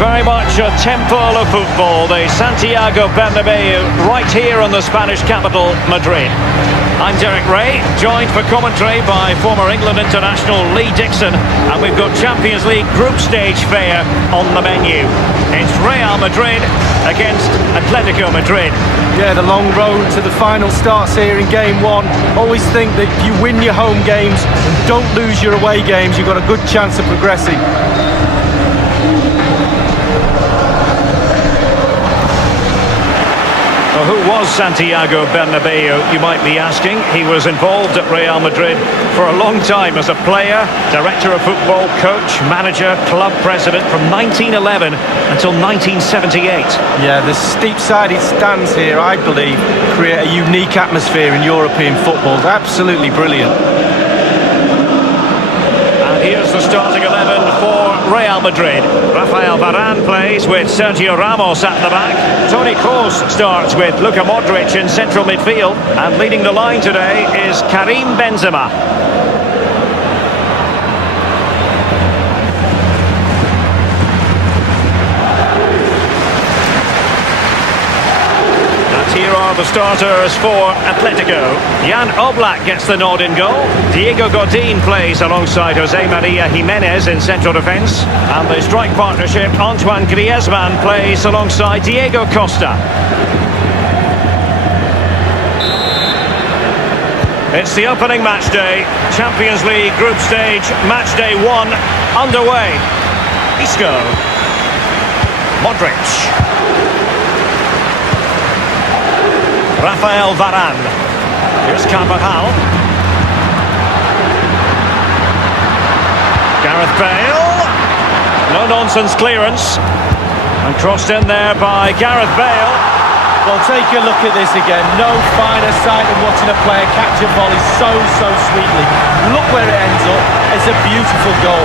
very much a temple of football, the Santiago Bernabeu, right here in the Spanish capital, Madrid. I'm Derek Ray, joined for commentary by former England international Lee Dixon, and we've got Champions League group stage fare on the menu. It's Real Madrid against Atletico Madrid. Yeah, the long road to the final starts here in game one. Always think that if you win your home games and don't lose your away games, you've got a good chance of progressing. Well, who was Santiago Bernabeu, you might be asking? He was involved at Real Madrid for a long time as a player, director of football, coach, manager, club president from 1911 until 1978. Yeah, the steep-sided stands here, I believe, create a unique atmosphere in European football. Absolutely brilliant. And here's the starting 11 for Real Madrid. Rafael Varane plays with Sergio Ramos at the back. Toni Kroos starts with Luka Modric in central midfield. And leading the line today is Karim Benzema. Here are the starters for Atletico. Jan Oblak gets the nod in goal. Diego Godin plays alongside Jose Maria Jimenez in central defence. And the strike partnership, Antoine Griezmann plays alongside Diego Costa. It's the opening match day. Champions League group stage, match day 1 underway. Isco. Modric. Rafael Varane. Here's Carvajal. Gareth Bale. No-nonsense clearance. And crossed in there by Gareth Bale. Well, take a look at this again. No finer sight than watching a player catch a volley so sweetly. Look where it ends up. It's a beautiful goal.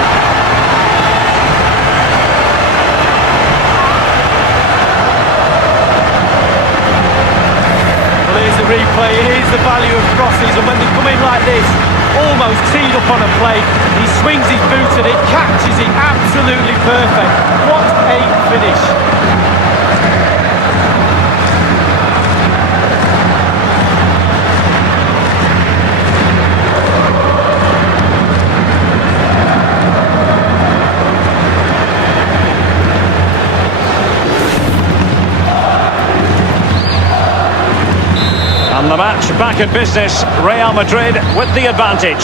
Replay, here's the value of crosses, and when they come in like this, almost teed up on a plate, he swings his boot at it, catches it, absolutely perfect. What a finish. And the match back in business. Real Madrid with the advantage.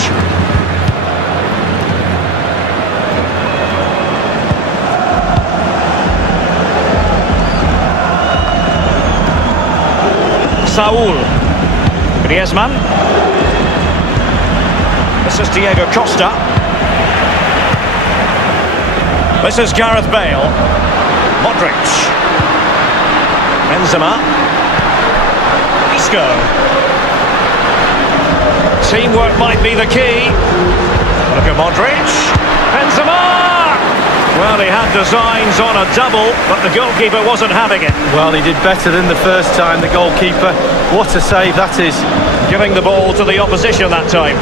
Saúl. Griezmann. This is Diego Costa. This is Gareth Bale. Modric. Benzema. Isco. Teamwork might be the key. Look at Modric. Benzema! Well, he had designs on a double, but the goalkeeper wasn't having it. Well, he did better than the first time, the goalkeeper. What a save that is. Giving the ball to the opposition that time.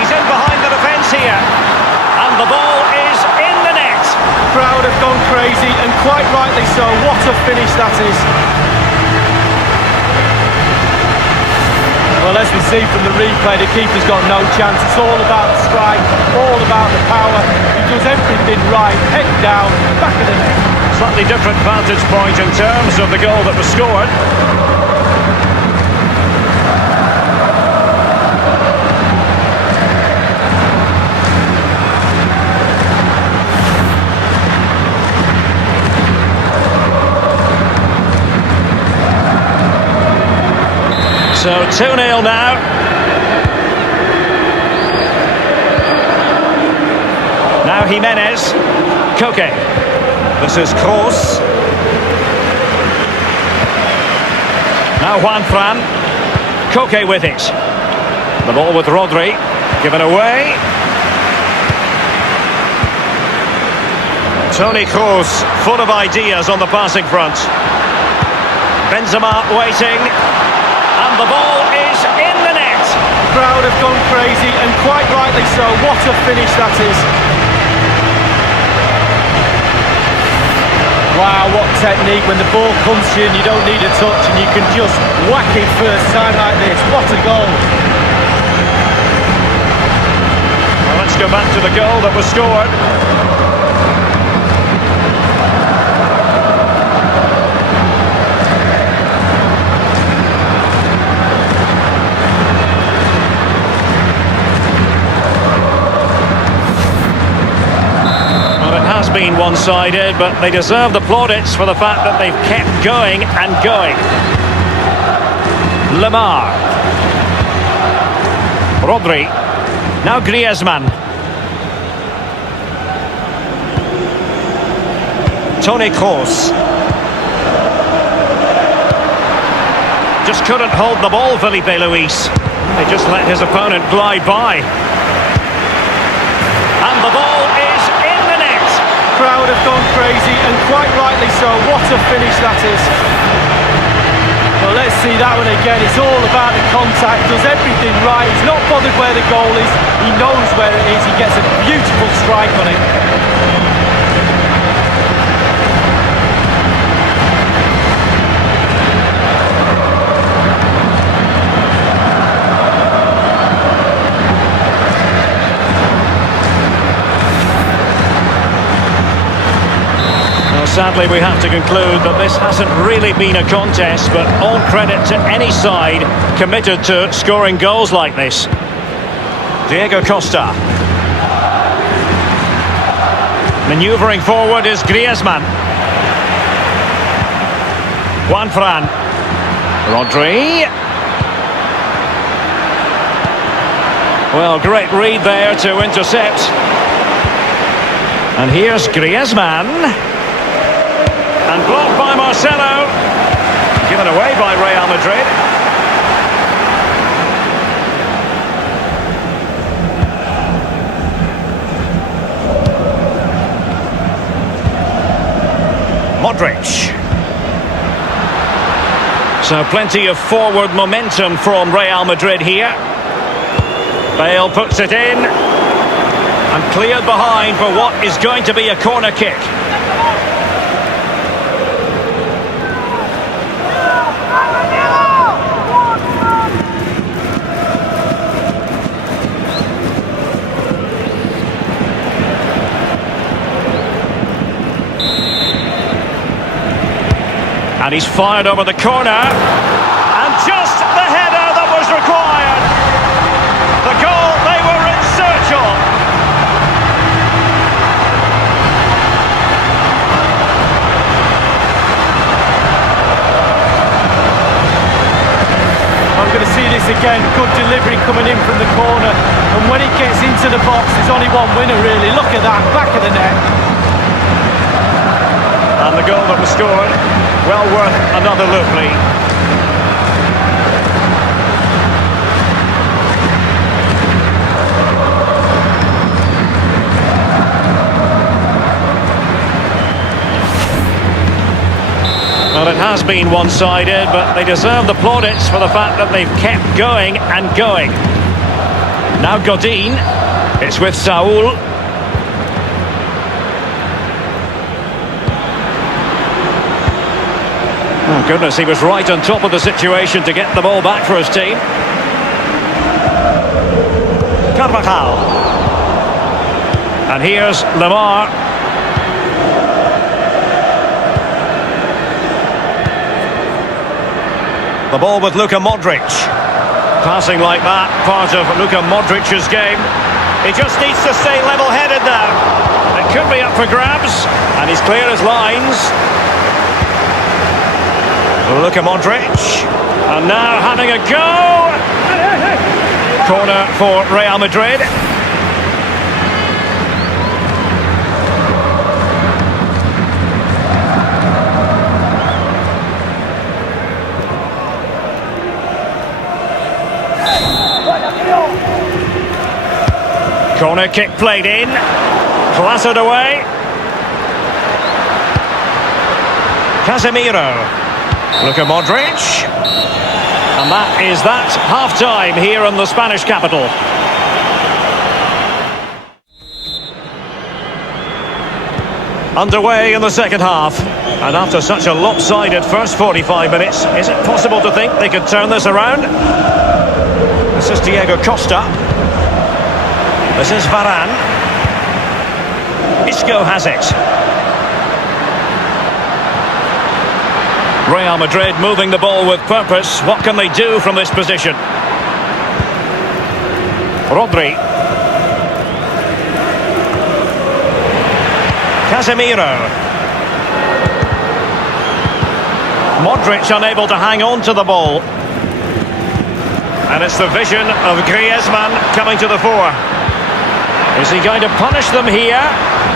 He's in behind the defence here. And the ball is in the net. Crowd have gone crazy, and quite rightly so. What a finish that is. Well, as we see from the replay, the keeper's got no chance. It's all about the strike, all about the power. He does everything right, head down, back of the net. Slightly different vantage point in terms of the goal that was scored. So 2-0 now. Now Jimenez. Koke. This is Kroos. Now Juanfran. Koke with it. The ball with Rodri. Given away. Toni Kroos, full of ideas on the passing front. Benzema waiting. And the ball is in the net. The crowd have gone crazy, and quite rightly so. What a finish that is. Wow, what technique. When the ball comes to you and you don't need a touch and you can just whack it first time like this. What a goal. Well, let's go back to the goal that was scored. Been one-sided, but they deserve the plaudits for the fact that they've kept going and going. Lemar. Rodri. Now Griezmann. Toni Kroos. Just couldn't hold the ball, Felipe Luis. They just let his opponent glide by. And the ball is in the net. Crowd have gone crazy, and quite rightly so. What a finish that is. Well, let's see that one again. It's all about the contact, does everything right. He's not bothered where the goal is. He knows where it is. He gets a beautiful strike on it. Sadly, we have to conclude that this hasn't really been a contest, but all credit to any side committed to scoring goals like this. Diego Costa. Manoeuvring forward is Griezmann. Juan Fran. Rodri. Well, great read there to intercept. And here's Griezmann. And blocked by Marcelo. Given away by Real Madrid. Modric. So plenty of forward momentum from Real Madrid here. Bale puts it in. And cleared behind for what is going to be a corner kick. And he's fired over the corner. And just the header that was required. The goal they were in search of. I'm going to see this again. Good delivery coming in from the corner. And when it gets into the box, there's only one winner really. Look at that, back of the net. And the goal that was scored, well worth another look, Lee. Well, it has been one-sided, but they deserve the plaudits for the fact that they've kept going and going. Now Godin. It's with Saul. Oh goodness, he was right on top of the situation to get the ball back for his team. Carvajal. And here's Lemar. The ball with Luka Modric. Passing like that, part of Luka Modric's game. He just needs to stay level-headed now. It could be up for grabs, and he's clear as lines. Luka Modric, and now having a go. Corner for Real Madrid. Corner kick played in, clattered away. Casemiro. Luka Modric. And that is that half-time here in the Spanish capital. Underway in the second half. And after such a lopsided first 45 minutes, is it possible to think they could turn this around? This is Diego Costa. This is Varane. Isco has it. Real Madrid moving the ball with purpose. What can they do from this position? Rodri. Casemiro. Modric unable to hang on to the ball. And it's the vision of Griezmann coming to the fore. Is he going to punish them here?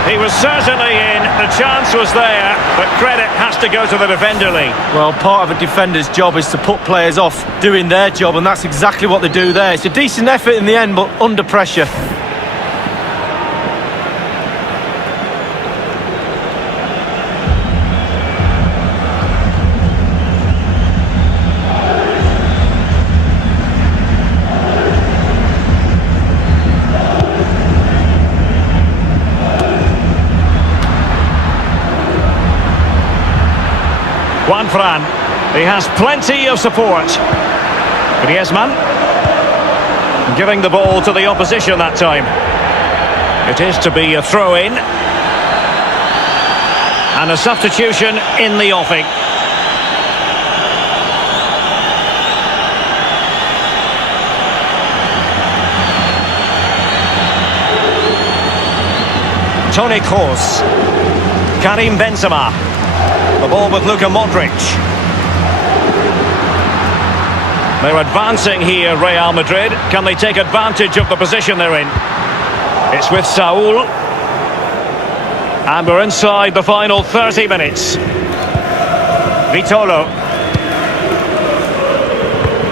He was certainly in, the chance was there, but credit has to go to the defender, Lee. Well, part of a defender's job is to put players off doing their job, and that's exactly what they do there. It's a decent effort in the end, but under pressure. Fran. He has plenty of support. Griezmann giving the ball to the opposition that time. It is to be a throw-in. And a substitution in the offing. Toni Kroos. Karim Benzema. The ball with Luka Modric. They're advancing here, Real Madrid. Can they take advantage of the position they're in? It's with Saul. And we're inside the final 30 minutes. Vitolo.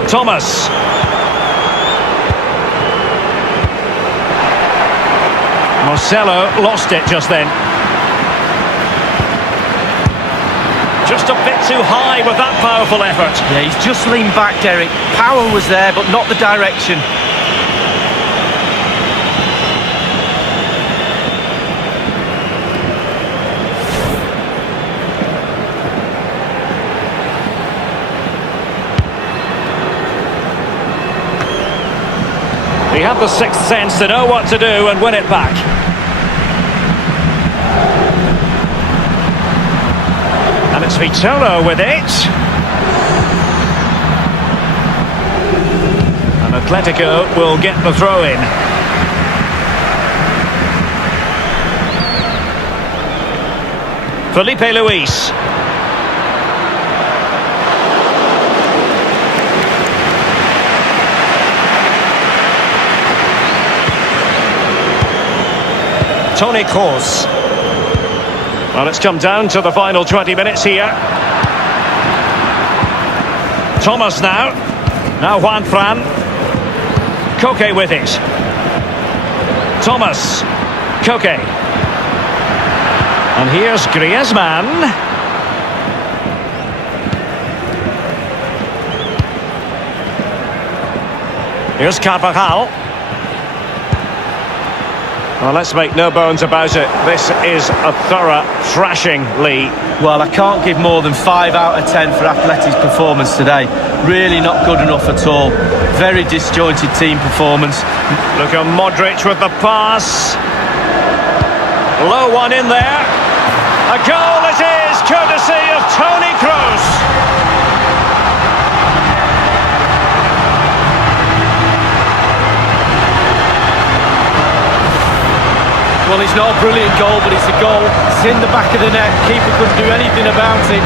Thomas. Marcelo lost it just then. Just a bit too high with that powerful effort. Yeah, he's just leaned back, Derek. Power was there, but not the direction. He had the sixth sense to know what to do and win it back. And it's Vitolo with it. And Atletico will get the throw in. Felipe Luis. Toni Kroos. Well, it's come down to the final 20 minutes here. Thomas now. Now Juan Fran. Koke with it. Thomas. Koke. And here's Griezmann. Here's Carvajal. Well, let's make no bones about it. This is a thorough thrashing, Lee. Well, I can't give more than 5 out of 10 for Atleti's performance today. Really not good enough at all. Very disjointed team performance. Look at Modric with the pass. Low one in there. A goal it is, courtesy of Toni Kroos. Well, it's not a brilliant goal, but it's a goal. It's in the back of the net. Keeper couldn't do anything about it.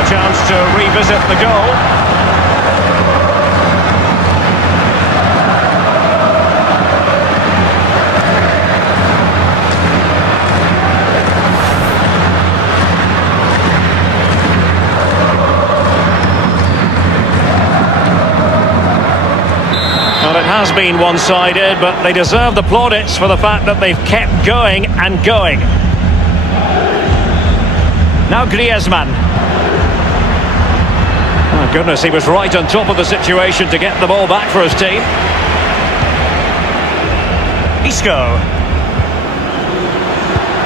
A chance to revisit the goal. Well, it has been one-sided, but they deserve the plaudits for the fact that they've kept going and going. Now Griezmann. Oh, goodness, he was right on top of the situation to get the ball back for his team. Isco.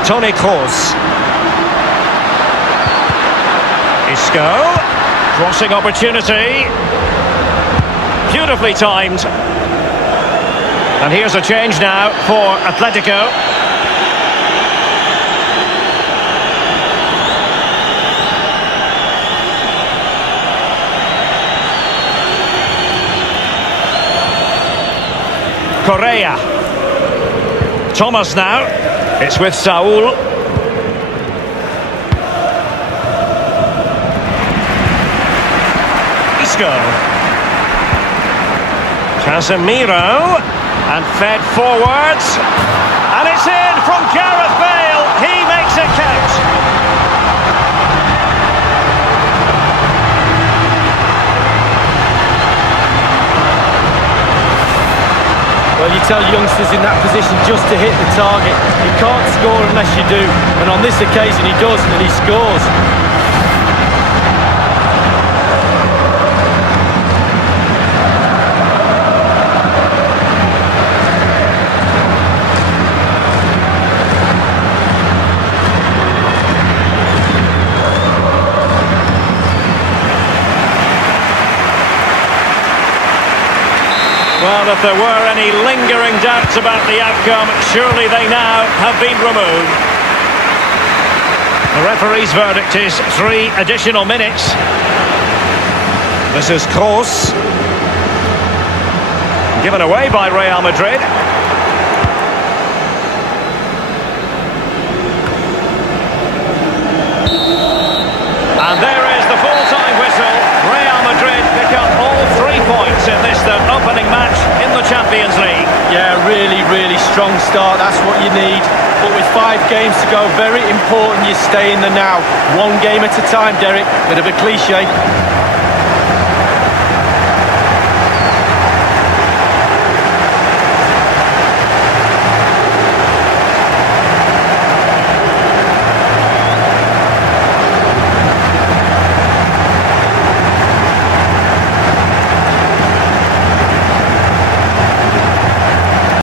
Toni Kroos. Isco. Crossing opportunity. Beautifully timed. And here's a change now for Atletico. Correa. Thomas now. It's with Saul. Isco. Casemiro. And fed forwards. And it's in from Gareth Bale. He makes it count. Well, you tell youngsters in that position just to hit the target. You can't score unless you do. And on this occasion he does, and he scores. Well, if there were any lingering doubts about the outcome, surely they now have been removed. The referee's verdict is 3 additional minutes. This is Kroos. Given away by Real Madrid. And there is the full-time whistle. Real Madrid pick up all 3 points in this, their opening match in the Champions League. Yeah, really strong start. That's what you need. But with 5 games to go, very important you stay in the now. 1 game at a time, Derek. Bit of a cliche.